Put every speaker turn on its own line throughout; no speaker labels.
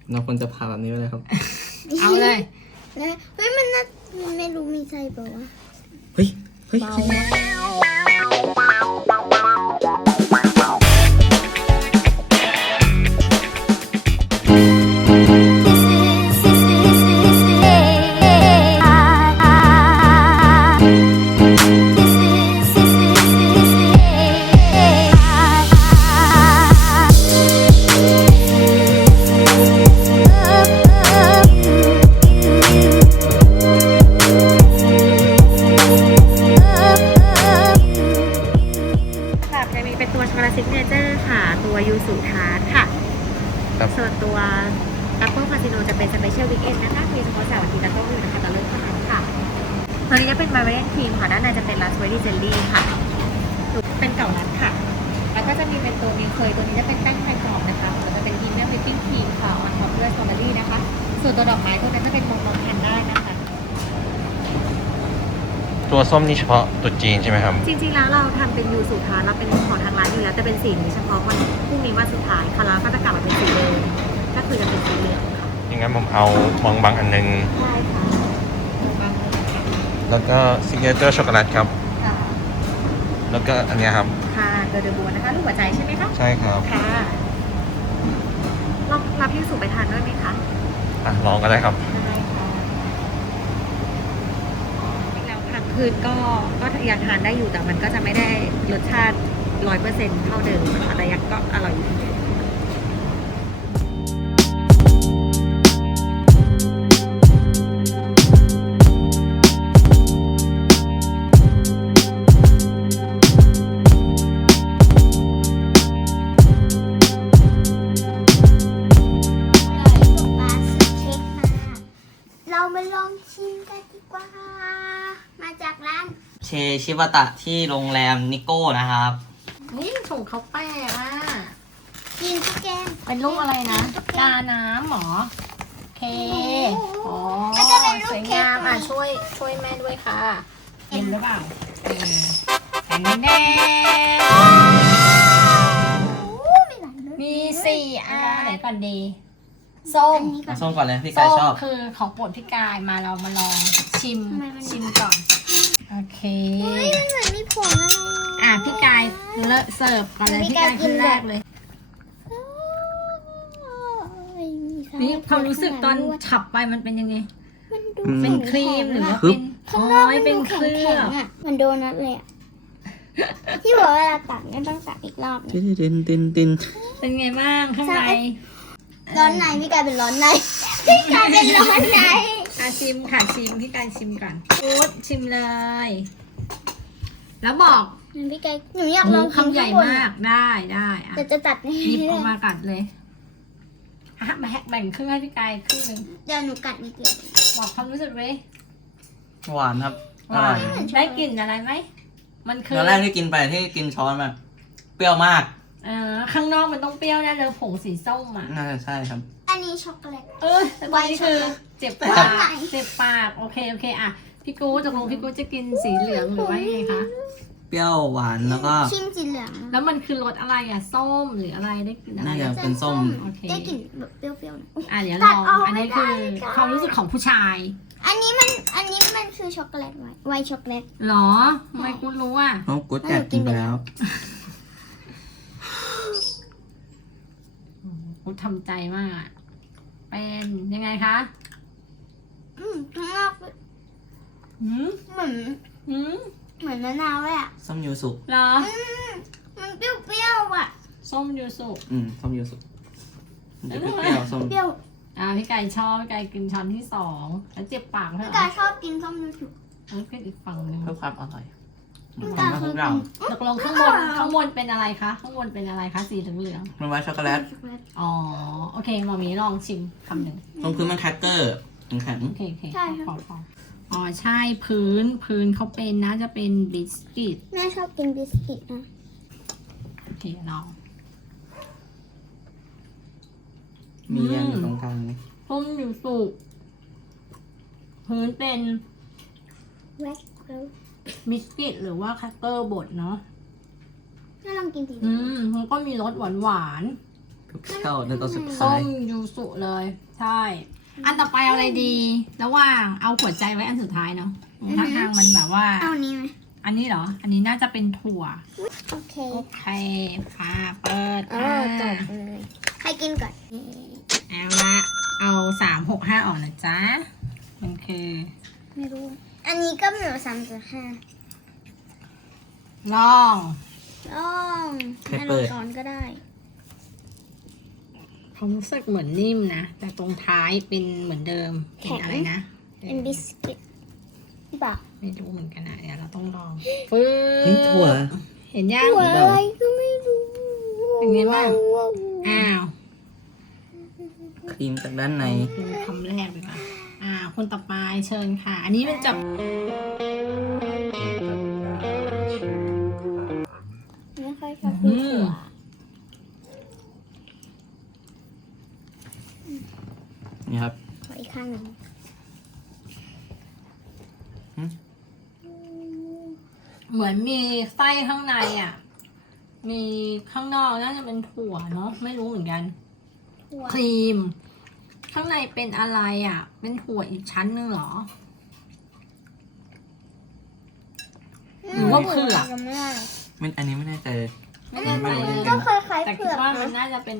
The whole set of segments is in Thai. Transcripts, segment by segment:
เราควรจะผ่าแบบนี้ไปเลยครับ
เอาเลย
แล้วเฮ้ยมันน่ามันไม่รู้มีไส้เปล่าวะ
เฮ้ย เฮ้ย
เบา
แบบจะมีเป็นตัวช็อกโกแลตซิกเนเจอร์ค่ะ ตัวยูสุทาร์ตค่ะ
ครับ
ส่วนตัวแอปเปิลคาสิโนจะเป็นสเปเชียลวีคเอนนะคะมีเฉพาะเสาร์อาทิตย์และก็วันหยุดนะคะแต่เลิกเท่านั้นค่ะตัวนี้จะเป็นมาร์เมเรนครีมค่ะ ด้านในจะเป็นราสเบอร์รี่เจลลี่ค่ะเป็นเก่าลัดค่ะ แล้วก็จะมีเป็นตัวมิลเคยตัวนี้จะเป็นแป้งไข่กรอบนะคะแล้วจะเป็นอินเนอร์วิปปิ้งครีมค่ะออนท็อปด้วยสตรอเบอรี่นะคะ ส่วนตัวดอกไม้ตัวนั้นจะเป็นมงคลทานได้นะคะ
ตัวส้มนี่เฉพาะตุ๊จีนใช่ไหมครับ
จริงๆ แล้วเราทำเป็นยูสุทาร์ตเราเป็นของทางร้านอยู่แล้วแต่เป็นสีนี้เฉพาะวันพรุ่งนี้วันสุดท้ายค่ะแล้วก็จะกลับมาเป็นสีเดิมก็คือจะเป็นสีเหลืองค่ะ
อย่างนั้นผมเอาบางอันนึง
ใช่ค่ะบางเลยค่ะ
แล้วก็ซิกเนเจอร์ช็อกโกแลตครับ
ค่ะ
แล้วก็อันเนี้ยครับ
ค่ะเดอบัวนะคะรูปหัวใจใช่ไหมคะ
ใช่ครับ
ค่ะเรารับยูสุไปทานด้วยไหมคะ
อ่ะลองก็ได้ครับ
ได้ค่ะจริงๆแล้วทางคืนก็ยังทานได้อยู่แต่มันก็จะไม่ได้รสชาติ 100% เท่าเดิมนะคะแต่ยังก็อร่อยอยู่
ปลาซื้อเค้กมา เรามาลองชิมกันดีกว่า มาจากร้าน
เชชิบะตะที่โรงแรมนิโก้นะครับ
นี่ส่งเขาแปลกอ่ะ
กินทุกแกง
เป็นรูปอะไรนะ กาน้ำหรอโอเคอ๋อ
แล้วก็เป็นรูป
สวย
เค้ก
งามอ่ะ
มา
ช่วยแม่ด้วยค่ะเห็นหรือเปล่าแข็งแดง
โอ้ไม่หลายเลย
มี4อันไหนก่อนดีส้ม
อันนี้ก่อ
มาน ส้มก่อนเลยพี่กายชอบ
คือของโปรดพี่กายมาเรามาลองชิม
ทำไมมัน
ชิมก่อน โอเค
เฮ้ยมันเหมือนมีผงอะไร
อ่ะพี่กายเลอะเสิร์ฟก่อนเลย
พี่
พี่
กาย
กายขึ้น
กิน
แร
แบบ
กเลย
โอ้ยมีสาย
นี่ความรู้สึกตอน
ข้างหลังด้วย
ฉับไปมันเป็นยังไง
มันดู
เป็นครีมหรือว่าเป็น
ข้างนอกมัน
เป็
ดู
นเค
แข็
ลื
ง
อบ
ๆอ่ะมันโดนัทเลยอ่ะ ที่บอกว่าเวลาตักเนี่ยต้องตักอีกรอบหนึง
ตินตินติน
เป็นไงบ้างข้างใน
ร้อนในพี่กายเป็นร้อนในพี่กายเป็นร้อนใน
อาชิมค่ะชิมพี่กายชิมก่อนกูดชิมเลย แล้วบอก
พี่กายหนูอยาก
ห
ล
มู
องกิน
คำใหญ่
ข้างบน
มากได้อ่ะ
แต่จะตัดให้
หยิบออกมากัดเลยอ่ะแบ่งครึ่งให้พี่กายครึ่งหนึง
เดี๋ยวหนูกัดนิดเดียว
บอกความรู้สึกเลย
หวานครับ อ
หวา
ร่อน ย
ได้กลิ่นอะไรไหมมันคือ
เนื้อแรกที่กินไปที่กินช้อนมาเปรี้ยวมาก
ข้างนอกมันต้องเปรี้ยวแน่เลยผงสีส้มอ่ะ
น่าจะใช่ครับ
อันนี้ช็อกโกแลต
แต่ตอนนี้คือเจ็บ
ไว้
ปาก
ไหน
เจ็บปากโอเคอ่ะพี่กูตกลงพี่กูจะกินสีเหลืองหรือว่ายังไงคะ
เปรี้ยวหวานแล้วก็
ชิมสีเหลือง
แล้วมันคือรสอะไรอ่ะส้มหรืออะไรได้กลิ่นอะไร
น่าจะเป็นส้ม
โอเค
ได้กลิ่นแบบเปรี้ยวๆนะ
เดี๋ยว
ตั
ล
ด
อง
ออก
อันนี้คือ
ไม่ได้
ความรู้สึกของผู้ชาย
อันนี้มันคือช็อกโกแลตไวท์ช็อกโกแลต
หรอทำไมกูรู้อ่ะ
น้องกุ๊ดแอบกินไปแล้ว
กูทำใจมากอะเป็นยังไงคะ
ข้างนอก
หืม
เหมือน
หืม
เหมือนมะนาวเลยอ่ะ
ส้มยูสุ
เหรอ
มันเปรี้ยวๆอ่ะ
ส้มยูสุ
ส้มยูสุมันจะเปรี้ยวๆส้ม
เปรี้ยว
พี่ไก่ชอบพี่ไก่กินช้อนที่2แล้วเจ็บปากใช่
พี่
ไหม
กายชอบกินส้มยูสุ
แล้วเป็นอีกฝั่งหนึ่ง
เพื่อความอร่อย
พี่
ทำ
กาย
มา
เค
ทุ
ย
กอย่าง
ตกลงข้างบนเป็นอะไรคะข้างบนเป็นอะไรคะสีเหลือง
มันไว้ช็อกโกแลต
ช็อกโกแลต
ๆอ๋อโอเคหมอมีลองชิมคำหนึ่ง
ตรงพื้นมันแครกเกอร์แข็ง
โอเคพออ๋อใช่พื้นเขาเป็นนะจะเป็นบิสกิต
แม่ชอบกินบิสกิตนะ
โอเคลอง
ๆมีแยมอยู่ตรงกลาง
ส้มยูสุพื้นเป็น
แว็กแล้ว
บิสกิตหรือว่าแครกเกอร์บดเนาะ
แม่ลองกินสี
มันก็มีรสหวาน
เที่ยวในตอนสุด
ส้
ท้าย
มยูสุเลย ใช่ อันต่อไปเอาอะไรดี ระหว่างเอาหัวใจไว้อันสุดท้ายเนาะท่าทางมันแบบว่า
เอานี้ไหม
อันนี้เหรอ อันนี้น่าจะเป็นถั่ว
โอเค
โอเคค่ะเปิด
เออจบเลยให้กินก่อน
เอาละเอา365ออกนะจ๊ะ มันคือ
ไม่รู้ อันนี้ก็เหมือน3.5
ลอง
ลองให้ลองก่อนก็ได้
ผมรู้สึกเหมือนนิ่มนะ แต่ตรงท้ายเป็นเหมือนเดิม เป็นอะไรนะ
เป็นบิสกิตหรือเปล่า
ไม่รู้เหมือนกันนะเดี๋ยวเราต้องลองฟื้
เฮ้ยถั่ว
เห็นยัง
ตัวอะไรก็ไม่รู้
เป็นไงบ้าง อ้าว
ครีมจากด้านใน
คือคำแรกเลยค่ะคนต่อไปเชิญค่ะ อันนี้มันจะ
ไม่ค่อยชอบกินถั่ว
นี่ครับ
ขออีกข้างหนึ่ง
เหมือนมีไส้ข้างในอ่ะ มีข้างนอกน่าจะเป็นถั่วเนาะ ไม่รู้เหมือนกัน
ถั่ว
ครีม ข้างในเป็นอะไรอ่ะ เป็นถั่วอีกชั้นนึงเหรอ หรือว่าเผือก
จำไม่ได้
มันอันนี้ไม่แน่ใจเลย
ไม่แน่ใจเลย
ก็คล้ายๆ
แต่
เผื
คิด
อก
ว่ามัน
นะ
น่าจะเป็น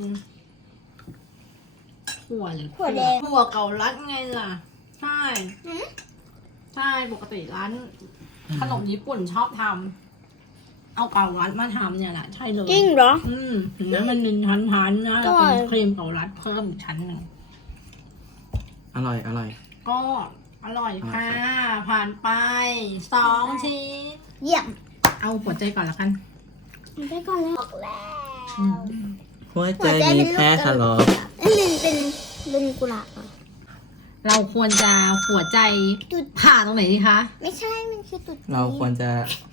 ถั่วหรือ
ถั่วแดง
ถั่วเก่ารัดไงล่ะ ใช่
หืม
ใช่ปกติร้านขนมญี่ปุ่นชอบทำเอาเก่ารัดมาทำเนี่ยแหละใช่เลย
จริงเหรอ
เห็นไหมมันเป็นชั้นๆนะ
ก็
แล้วเป็นครีมเก่ารัดเพิ่มอีกชั้นหนึ่ง
อร่อย อร่อย
ก็อร่อยค่ะ ผ่านไป2 ชิ้น
เยี่ยม
เอาหัวใจก่อนละกัน
ไปก่อนแล้วบอกแล้ว
หัวใจมีแพ้ค่ะเหรอ
อันนี้เป็นกุหลาบเหรอ
เราควรจะหัวใจ
จุด
ผ่าตรงไหนดีคะ
ไม่ใช่มันคือตุด
เราควรจะ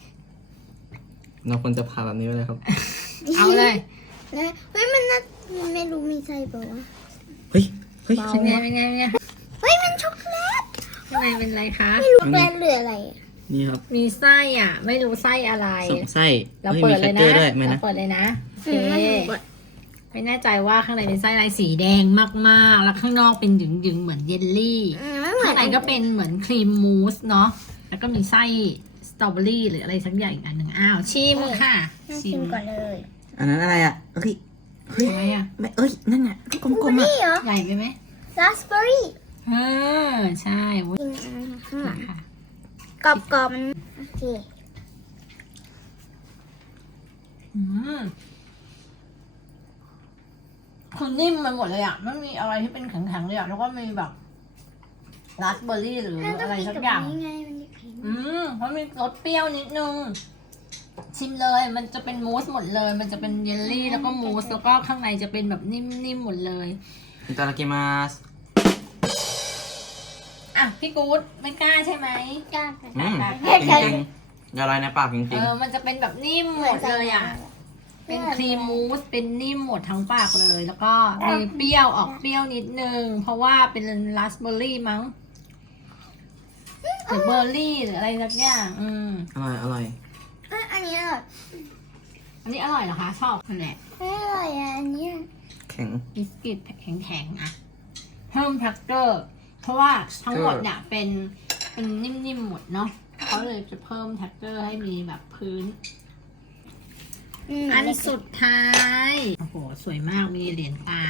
ผ่าแบบนี้ไปเลยครับ
เอาเลย
นะเฮ้ยมันน่ามันไม่รู้มีไส้เปล่าวะ
เฮ้ย เฮ้ย
เป็นไงเป็นไงเป็นไง
เฮ้ยมันช็อกโกแลต
ข้างในเป็นอะไรคะ
ไม่รู้ช็อกโกแลตหรืออะไรอะ
นี่ครับ
มีไส้อ่ะ ไม่รู้ไส้อะไร
สองไส้
เรา
ฮ้
เปิ
มี
ดเลย
แครกเกอ
นะ
ร์ด้วยไหม
เรา
นะ
เปิดเลยนะโอเค
งั้นหนูกด
ไม่แน่ใจว่าข้างในเป็นไส้อะไรสีแดงมากๆ แล้วข้างนอกเป็นหยึงๆเหมือนเยลลี่
ไม่เหมือ
ข้าน งในก็เป็นเหมือนครีมมูสเนาะ แล้วก็มีไส้สตรอเบอรี่หรืออะไรสักอย่างอีกอันหนึ่งอ้าวชิมค่ะ
น่าชิมก่อนเลย
อันนั้นอะไรอ่ะ เฮ้ย เฮ้ย
ทำไมอ่ะ
ไม่เอ้ย นั่นน่ะกลมๆอ่ะ
นี่เหรอ
ใหญ่ไปไหม
ราสเบอร์รี่
ใช่เว้ย
กินข้างหลัง
ค่ะ
กรอบๆมันโอเค
คือนิ่มมันหมดเลยอ่ะไม่มีอะไรที่เป็นแข็งๆเลยอ่ะแล้วก็มีแบบราสเบอร์รี่หรืออะไรสักอย่าง
นี่ไงมันจะแข็ง
เพราะมีรสเปรี้ยวนิดนึง ชิมเลยมันจะเป็นมูสหมดเลย มันจะเป็นเยลลี่แล้วก็มูสแล้วก็ข้างในจะเป็นแบบนิ่มๆหมดเลย
อิตาลีมาส
อ่ะพี่กู๊ดไม่กล้าใช่ไหม
กล้ากัน
อืม
ได้
จริงๆละลายในปากจริง
มันจะเป็นแบบนิ่มหมดเลยอ่ะ เป็นครีมมูสเป็นนิ่มหมดทั้งปากเลย แล้วก็มีเปรี้ยวออกเปรี้ยวนิดนึง เพราะว่าเป็นราสเบอร์รี่มั้งหรือเบอร์รี่หรืออะไรสักอย่าง
ๆอร่อย อร่อย
อันนี้อร่อย
อันนี้อร่อยเหรอคะ ชอบนั่นแหละ
ไม่อร่อยอ่ะอันเนี้ย
แข็ง
บิสกิตแข็งๆอ่ะ เพิ่มแพ็กเกอร์ เพราะว่าทั้งหมดเนี่ยเป็นนิ่มๆหมดเนาะเขาเลยจะเพิ่มแท็กเกอร์ให้มีแบบพื้น อันสุดท้าย โอ้โห สวยมาก มีเหรียญตา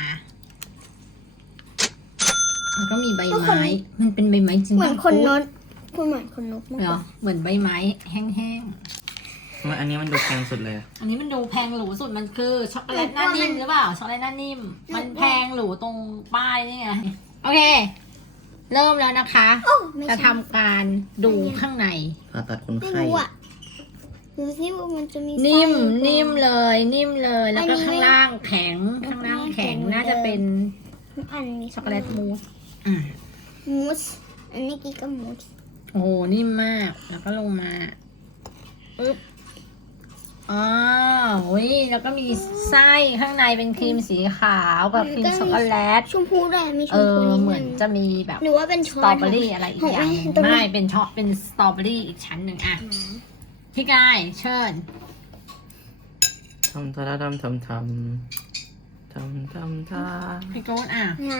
แล้วก็มีใบไม้ มันเป็นใบไม้จริง
เหมือนคนนกคุณเหมือนคนนกมาก
เหรอ เหมือนใบไม้แห้ง
อันนี้มันดูแพงสุดเลยอะ
ๆ อันนี้มันดูแพงหรูสุด มันคือช็อกโกแลตหน้านิ่มหรือเปล่า ช็อกโกแลตหน้านิ่ม มันแพงหรูตรงป้ายนี่ไง โอเค เริ่มแล้วนะคะ
โอ้ไม่
จะ
ใช่
ทำการดูข้างใน
ผ่าตัดคน
ไม่
ไข้
รู้อ่ะดูสิว่ามันจะมี
นิ่ม
ไส้
นิ่มเลย นิ่มเลย แล้วก็
อันนี้
ข้างล่างแข็ง ข้างล่างแข็ง น่าจะเป็น
อันนี้
ช็อกโกแลตมูส
มูสอันนี้กี่ก็มูส
โอ้โห นิ่มมาก แล้วก็ลงมาอึ๊บอ๋ออุ้ยแล้วก็มีไส้ข้างในเป็นครีมสีขาวกับครีมช็อกโกแลต
ชมพูด้วยมีชมพูนิด
เหมื
นึ
อน
ง
จะมีแบบ
หรือว่าเป็น
ส
ช้อ
ตรอน เบอรี่อะไรอีกอย่างหนึ่ง
ตรงนี้
ไม่เป็นช็อกเป็นสตรอเบอรี่อีกชั้นหนึ่งอ่ะ พี่กายเชิญ
ทำทำท่า
พี่โก้อ่ะ
งาม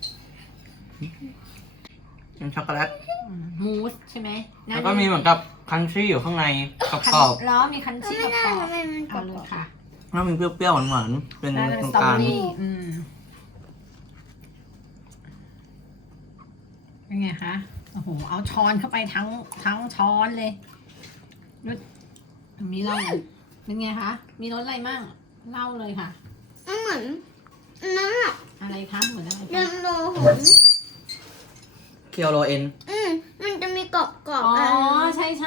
เป็นช็อกโกแลต
มูสใช่ไหม
แล้วก็มีเหมือนกับคันทรีอยู่ข้างในกรอบ
แล้วมีคันชี่
ไม่
กับ
ได้
กรอบ
ทำไมมันก
เอา
ร
เลย
อบ
ค่ะ
ๆแล้วมีเปรี้ยวๆหวานๆเป็น
แล้ว
ตรง
สตรอก เบ
ลา
อง รี่เป็นไงคะ โอ้โห เอาช้อนเข้าไปทั้งช้อนเลยรสมีเล่าเป็นไงคะ มีรสอะไรมั่งเล่าเลยค่ะ
มันเหมือนนั่นอะ
อะไรคะ เหมือนอะไร
เร
คะ
มโลหน
เคียวโรเอ็น
มันจะมีกรอบๆ
อ๋อ
อะไร
ใช่ใช่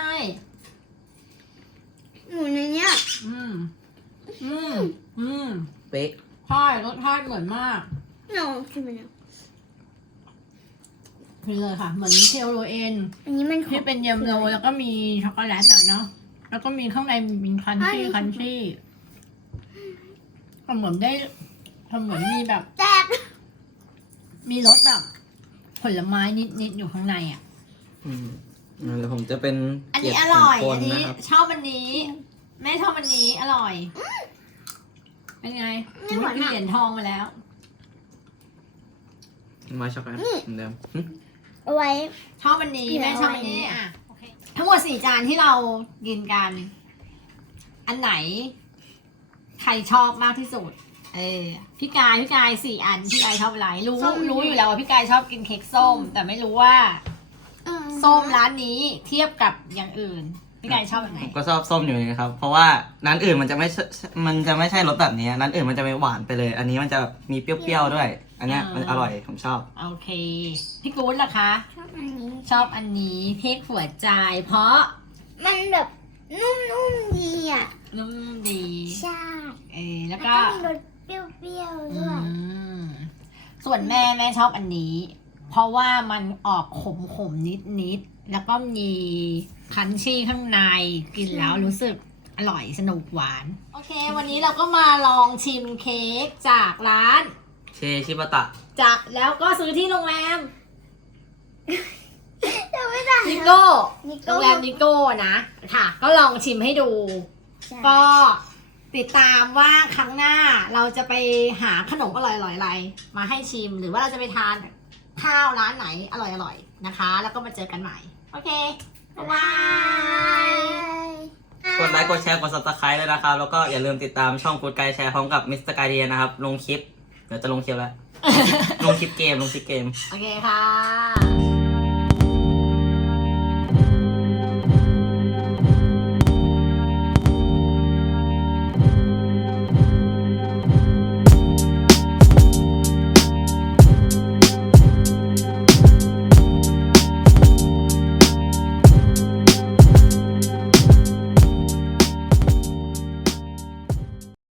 อยู่ในเนี้ย
อืม อืม อืม
เป๊ะ
ใช่รสชาติเหมือนมาก
ลองชิมมันนะ
คือเลยค่ะ เหมือนเทลโรเอ็น
อันนี้มัน
ที่เป็นเยมโลแล้วก็มีช็อกโกแลตหน่อยเนาะ แล้วก็มีข้างในมีคันชี่ก็เหมือนได้เหมือนมีแบบ
แตก
มีรสแบบ ผลไม้นิดอยู่ข้างในอ่ะ
เดี๋ยวผมจะเป็น
อันนี้อร่อย
เกล็ด
อัน
ขง
นี้
คนนะครับ
ชอบอันนี้ แม่ชอบอันนี้อร่อย เป็นไงกินเหรียญทองมาแล้ว
มาช็อกโกแลตเหมือนเดิม
เอาไว้
ชอบอันนี้
เหลือ
แม่ชอบอันนี้
ไว้
อ่ะโอเคทั้งหมด4 จานที่เรากินกัน อันไหน ใครชอบมากที่สุด พี่กาย4 อันพี่กายชอบอะไรรู้อยู่แล้วว่าพี่กายชอบกินเค้กส้ม แต่ไม่รู้ว่า ส้มร้านนี้เทียบกับอย่างอื่น พี่กายชอบแบบไหน
ผมก็ชอบส้มอยู่นะครับ เพราะว่าร้านอื่นมันจะไม่ใช่รสแบบนี้ร้านอื่นมันจะไม่หวานไปเลย อันนี้มันจะมีเปรี้ยวๆด้วย อันเนี้ยมันอร่อยผมชอบ
โอเค พี่กู๊ดล่ะคะ
ชอบอันนี้
ชอบอันนี้เค้กหัวใจ เพราะ
มันแบบนุ่มๆดีอ่ะ
นุ่มดี
ใช่
แล้
แล้ว ว
ก็
ก็มีรสเปรี้ยวๆด้วย
ส่วนแม่ชอบอันนี้ เพราะว่ามันออกขมนิดแล้วก็มีคันชี่ข้างในกินแล้วรู้สึกอร่อยสนุกหวาน โอเค วันนี้เราก็มาลองชิมเค้กจากร้าน
เชชิบะตะ
แล้วก็ซื้อที่โรงแรม
จะไม่ได้
นิโก้
นิโก้
โรงแรมนิโก้นะค่ะ ก็ลองชิมให้ดู
ใช่
ก็ติดตามว่าครั้งหน้าเราจะไปหาขนมอร่อยๆอะไรมาให้ชิม หรือว่าเราจะไปทานข้าวร้านไหนอร่อยๆนะคะ แล้วก็มาเจอกันใหม่ โอเคบ๊ายบาย
กดไลค์กดแชร์กด subscribe เลยนะครับ แล้วก็อย่าลืมติดตามช่องกูดไกด์แชร์พร้อมกับมิสเตอร์ไกด์เดียนะครับ ลงคลิป เดี๋ยวจะลงคลิปแล้ว ลงคลิปเกม
โอเคค่ะ